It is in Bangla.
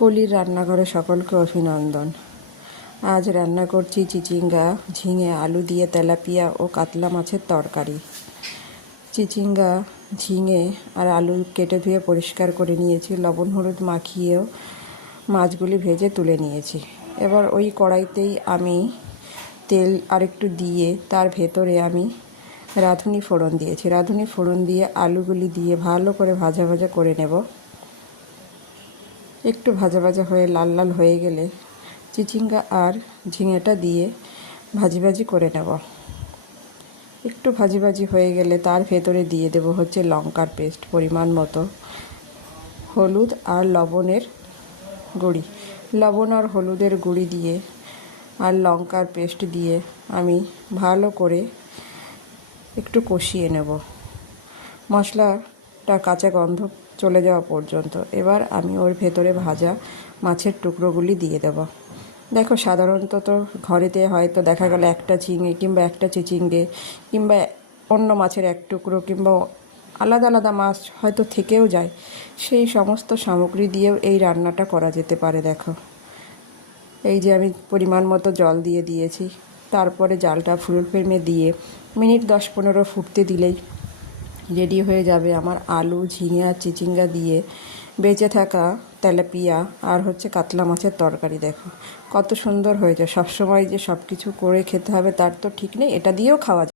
কলির রান্নাঘরে সকলকে অভিনন্দন। আজ রান্না করছি চিচিঙ্গা, ঝিঙে, আলু দিয়ে তেলাপিয়া ও কাতলা মাছের তরকারি। চিচিঙ্গা, ঝিঙে আর আলু কেটে ধুয়ে পরিষ্কার করে নিয়েছি। লবণ হলুদ মাখিয়েও মাছগুলি ভেজে তুলে নিয়েছি। এবার ওই কড়াইতেই আমি তেল আরেকটু দিয়ে তার ভেতরে আমি রাঁধুনি ফোড়ন দিয়েছি। রাঁধুনি ফোড়ন দিয়ে আলুগুলি দিয়ে ভালো করে ভাজা ভাজা করে নেব। একটু ভাজা ভাজা হয়ে লাল লাল হয়ে গেলে চিচিঙ্গা আর ঝিঙেটা দিয়ে ভাজি ভাজি করে নেব। একটু ভাজি ভাজি হয়ে গেলে তার ভেতরে দিয়ে দেব হচ্ছে লঙ্কার পেস্ট পরিমাণ মতো, হলুদ আর লবণের গুঁড়ি। লবণ আর হলুদের গুঁড়ি দিয়ে আর লঙ্কার পেস্ট দিয়ে আমি ভালো করে একটু কষিয়ে নেব, মশলাটা কাঁচা গন্ধ চলে যাওয়া পর্যন্ত। এবার আমি ওর ভেতরে ভাজা মাছের টুকরোগুলি দিয়ে দেব। দেখো, সাধারণত তো ঘরেতে হয়তো দেখা গেল একটা ঝিঙে কিংবা একটা চিচিঙ্গে কিংবা অন্য মাছের এক টুকরো কিংবা আলাদা আলাদা মাছ হয়তো থেকেও যায়। সেই সমস্ত সামগ্রী দিয়েও এই রান্নাটা করা যেতে পারে। দেখো, এই যে আমি পরিমাণ মতো জল দিয়ে দিয়েছি, তারপরে জালটা ফুল ফ্লেমে দিয়ে মিনিট 10-15 ফুটতে দিলেই রেডি হয়ে যাবে আমার আলু, ঝিঙে আর চিচিঙ্গা দিয়ে বেঁচে থাকা তেলাপিয়া আর হচ্ছে কাতলা মাছের তরকারি। দেখো কত সুন্দর হয়েছে। সবসময় যে সব কিছু করে খেতে হবে তার তো ঠিক নেই, এটা দিয়েও খাওয়া যায়।